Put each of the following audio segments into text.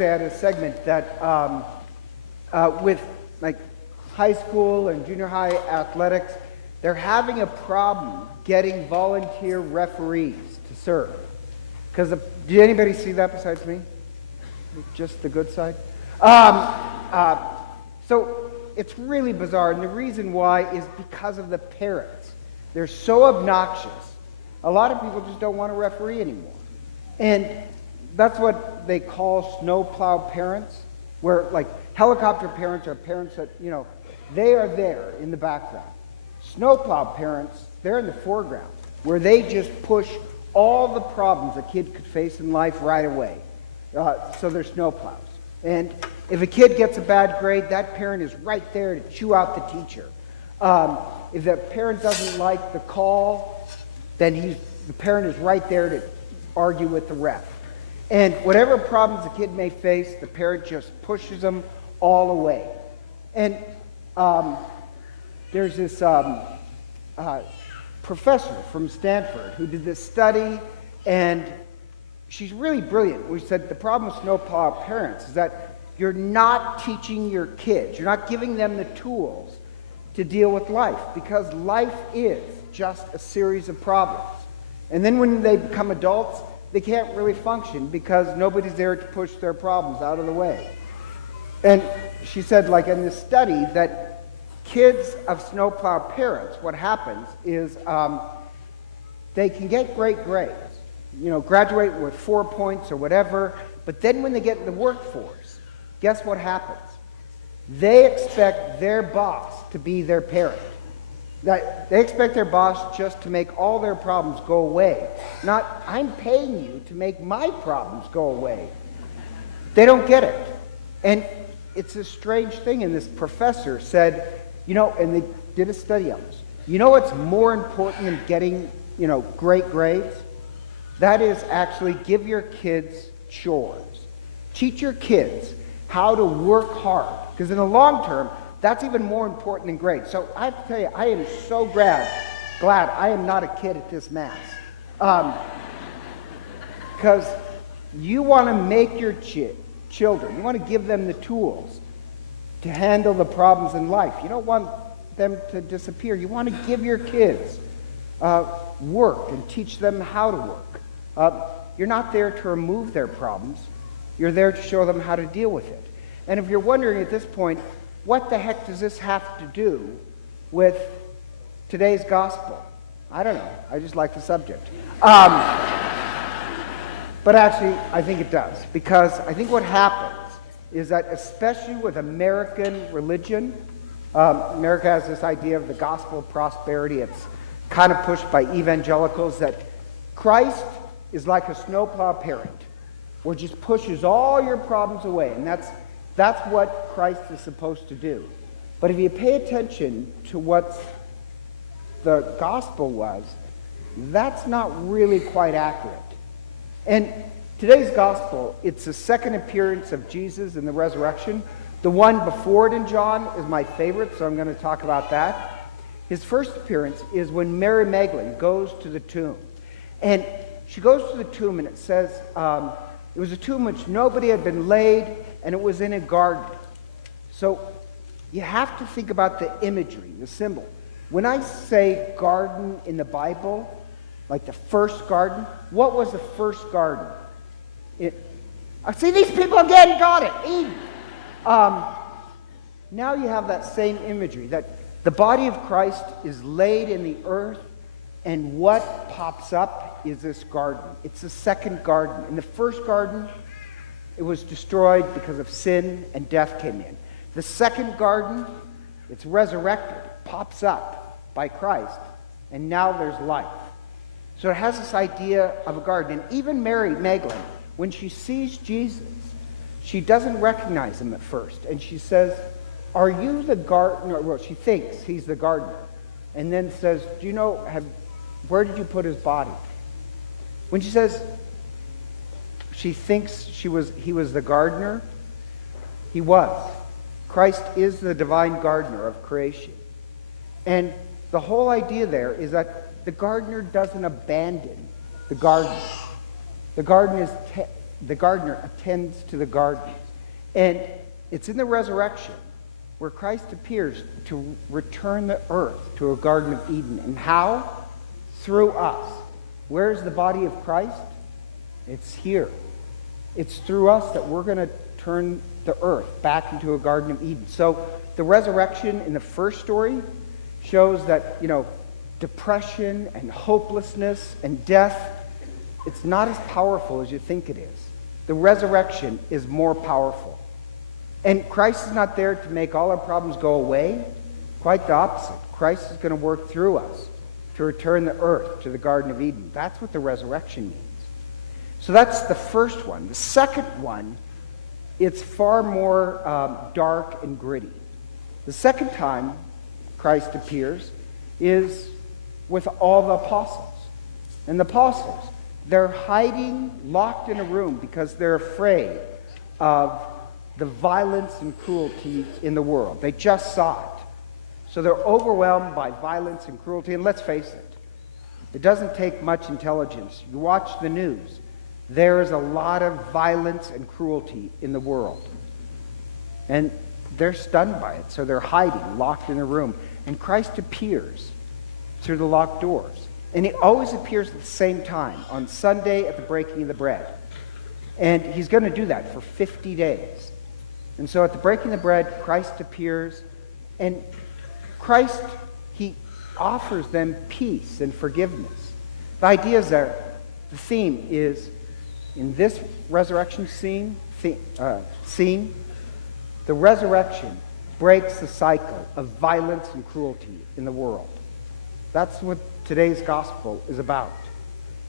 At a segment that with like high school and junior high athletics, they're having a problem getting volunteer referees to serve. Because did anybody see that besides me? Just the good side? So it's really bizarre, and the reason why is because of the parents. They're so obnoxious. A lot of people just don't want to referee anymore. And that's what they call snowplow parents, where like helicopter parents are parents that, they are there in the background. Snowplow parents, they're in the foreground, where they just push all the problems a kid could face in life right away. So they're snowplows. And if a kid gets a bad grade, that parent is right there to chew out the teacher. If the parent doesn't like the call, then the parent is right there to argue with the ref. And whatever problems the kid may face, the parent just pushes them all away. And there's this professor from Stanford who did this study, and she's really brilliant. We said the problem with snowplow parents is that you're not teaching your kids, you're not giving them the tools to deal with life, because life is just a series of problems. And then when they become adults, they can't really function because nobody's there to push their problems out of the way. And she said, like in this study, that kids of snowplow parents, what happens is they can get great grades, graduate with 4 points or whatever, but then when they get in the workforce, guess what happens? They expect their boss to be their parent. That they expect their boss just to make all their problems go away. Not, I'm paying you to make my problems go away. They don't get it. And it's a strange thing, and this professor said, and they did a study on this. What's more important than getting, great grades? That is actually give your kids chores. Teach your kids how to work hard. Because in the long term, that's even more important than grades. So I have to tell you, I am so glad I am not a kid at this mass. Because you want to make your children, you want to give them the tools to handle the problems in life. You don't want them to disappear. You want to give your kids work and teach them how to work. You're not there to remove their problems. You're there to show them how to deal with it. And if you're wondering at this point, what the heck does this have to do with today's gospel? I don't know. I just like the subject. But actually, I think it does. Because I think what happens is that, especially with American religion, America has this idea of the gospel of prosperity. It's kind of pushed by evangelicals that Christ is like a snowplow parent, where it just pushes all your problems away. And that's what Christ is supposed to do. But if you pay attention to what the gospel was, that's not really quite accurate. And today's gospel, it's the second appearance of Jesus in the resurrection. The one before it in John is my favorite, so I'm going to talk about that. His first appearance is when Mary Magdalene goes to the tomb. And she goes to the tomb, and it says it was a tomb which nobody had been laid, and it was in a garden. So you have to think about the imagery, the symbol. When I say garden in the Bible, like the first garden, what was the first garden? I see these people again got it. Eden. Now you have that same imagery, that the body of Christ is laid in the earth, and what pops up is this garden. It's the second garden. In the first garden, it was destroyed because of sin, and death came in. The second garden, it's resurrected. It pops up by Christ, and now there's life. So it has this idea of a garden. And even Mary Magdalene, when she sees Jesus, she doesn't recognize him at first. And she says, "Are you the gardener?" Well, she thinks he's the gardener. And then says, "Do you know, where did you put his body?" When she says she thinks he was the gardener, he was. Christ is the divine gardener of creation. And the whole idea there is that the gardener doesn't abandon the garden. The garden is the gardener attends to the garden. And it's in the resurrection where Christ appears to return the earth to a Garden of Eden. And how? Through us. Where's the body of Christ? It's here. It's through us that we're going to turn the earth back into a Garden of Eden. So the resurrection in the first story shows that, depression and hopelessness and death, it's not as powerful as you think it is. The resurrection is more powerful. And Christ is not there to make all our problems go away. Quite the opposite. Christ is going to work through us to return the earth to the Garden of Eden. That's what the resurrection means. So that's the first one. The second one, it's far more dark and gritty. The second time Christ appears is with all the apostles. And the apostles, they're hiding, locked in a room because they're afraid of the violence and cruelty in the world. They just saw it. So they're overwhelmed by violence and cruelty. And let's face it doesn't take much intelligence. You watch the news. There is a lot of violence and cruelty in the world. And they're stunned by it. So they're hiding, locked in a room. And Christ appears through the locked doors. And he always appears at the same time, on Sunday at the breaking of the bread. And he's going to do that for 50 days. And so at the breaking of the bread, Christ appears, and Christ, he offers them peace and forgiveness. The idea is that the theme is, in this resurrection scene, the resurrection breaks the cycle of violence and cruelty in the world. That's what today's gospel is about.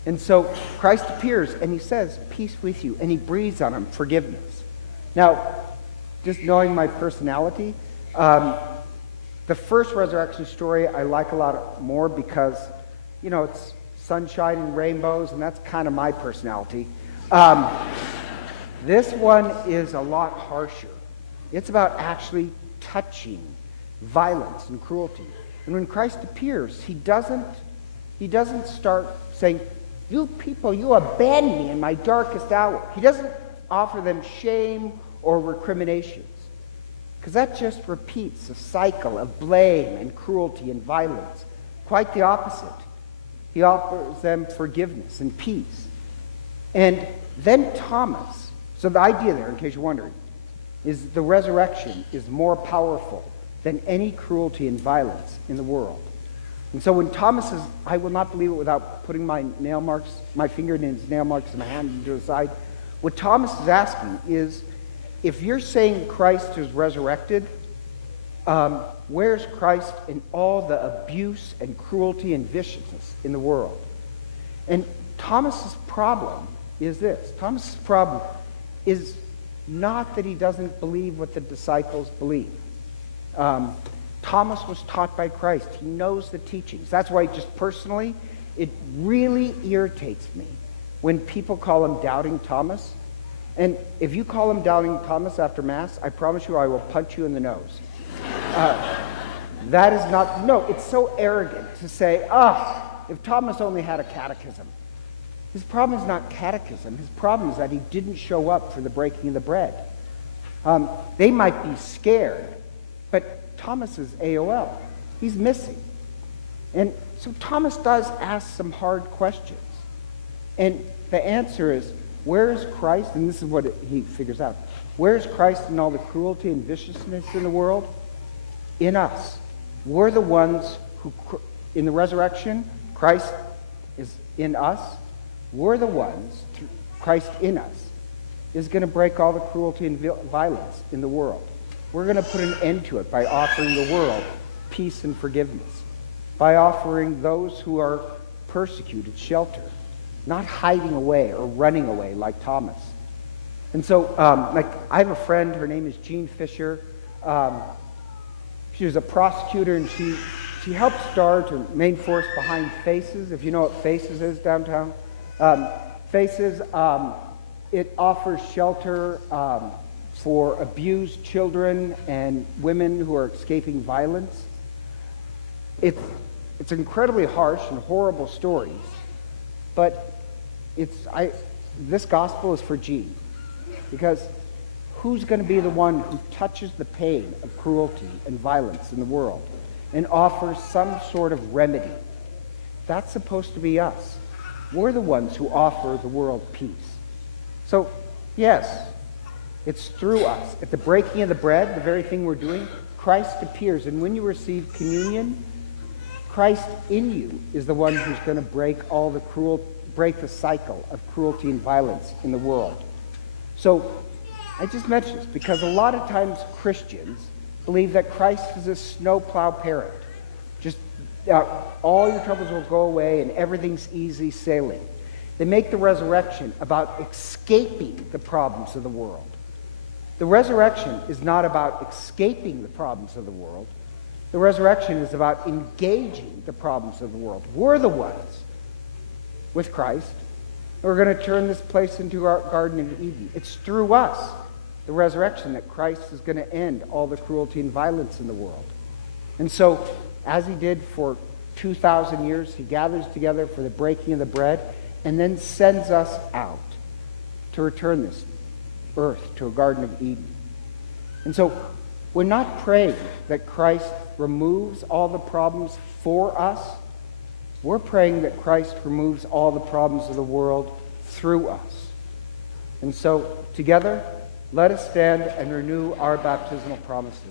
And so Christ appears and he says, peace with you, and he breathes on them forgiveness. Now, just knowing my personality, the first resurrection story I like a lot more because, it's sunshine and rainbows, and that's kind of my personality. This one is a lot harsher. It's about actually touching violence and cruelty. And when Christ appears, he doesn't start saying, you people, you abandoned me in my darkest hour. He doesn't offer them shame or recriminations, because that just repeats a cycle of blame and cruelty and violence. Quite the opposite. He offers them forgiveness and peace. And then Thomas, so the idea there, in case you're wondering, is the resurrection is more powerful than any cruelty and violence in the world. And so when Thomas says, I will not believe it without putting my finger in his nail marks and my hand into his side, what Thomas is asking is, if you're saying Christ is resurrected, where's Christ in all the abuse and cruelty and viciousness in the world? And Thomas's problem is this. Thomas's problem is not that he doesn't believe what the disciples believe. Thomas was taught by Christ. He knows the teachings. That's why just personally, it really irritates me when people call him Doubting Thomas. And if you call him Doubting Thomas after Mass, I promise you I will punch you in the nose. That is not, no, it's so arrogant to say, if Thomas only had a catechism. His problem is not catechism. His problem is that he didn't show up for the breaking of the bread. They might be scared, but Thomas is AOL. He's missing. And so Thomas does ask some hard questions. And the answer is, where is Christ? And this is what he figures out. Where is Christ in all the cruelty and viciousness in the world? In us. We're the ones who, in the resurrection, Christ is in us. We're the ones, Christ in us, is going to break all the cruelty and violence in the world. We're going to put an end to it by offering the world peace and forgiveness, by offering those who are persecuted shelter, not hiding away or running away like Thomas. And so, I have a friend, her name is Jean Fisher. She was a prosecutor, and she helped start or main force behind Faces, if you know what Faces is downtown. Faces, it offers shelter for abused children and women who are escaping violence. It's incredibly harsh and horrible stories, but this gospel is for G. Because who's going to be the one who touches the pain of cruelty and violence in the world and offers some sort of remedy? That's supposed to be us. We're the ones who offer the world peace. So, yes, it's through us. At the breaking of the bread, the very thing we're doing, Christ appears. And when you receive communion, Christ in you is the one who's going to break the cycle of cruelty and violence in the world. So, I just mentioned this because a lot of times Christians believe that Christ is a snowplow parent. Just all your troubles will go away and everything's easy sailing. They make the resurrection about escaping the problems of the world. The resurrection is not about escaping the problems of the world. The resurrection is about engaging the problems of the world. We're the ones with Christ who are going to turn this place into our Garden of Eden. It's through us, the resurrection, that Christ is going to end all the cruelty and violence in the world. And so, as he did for 2,000 years, he gathers together for the breaking of the bread and then sends us out to return this earth to a Garden of Eden. And so, we're not praying that Christ removes all the problems for us. We're praying that Christ removes all the problems of the world through us. And so, together, let us stand and renew our baptismal promises.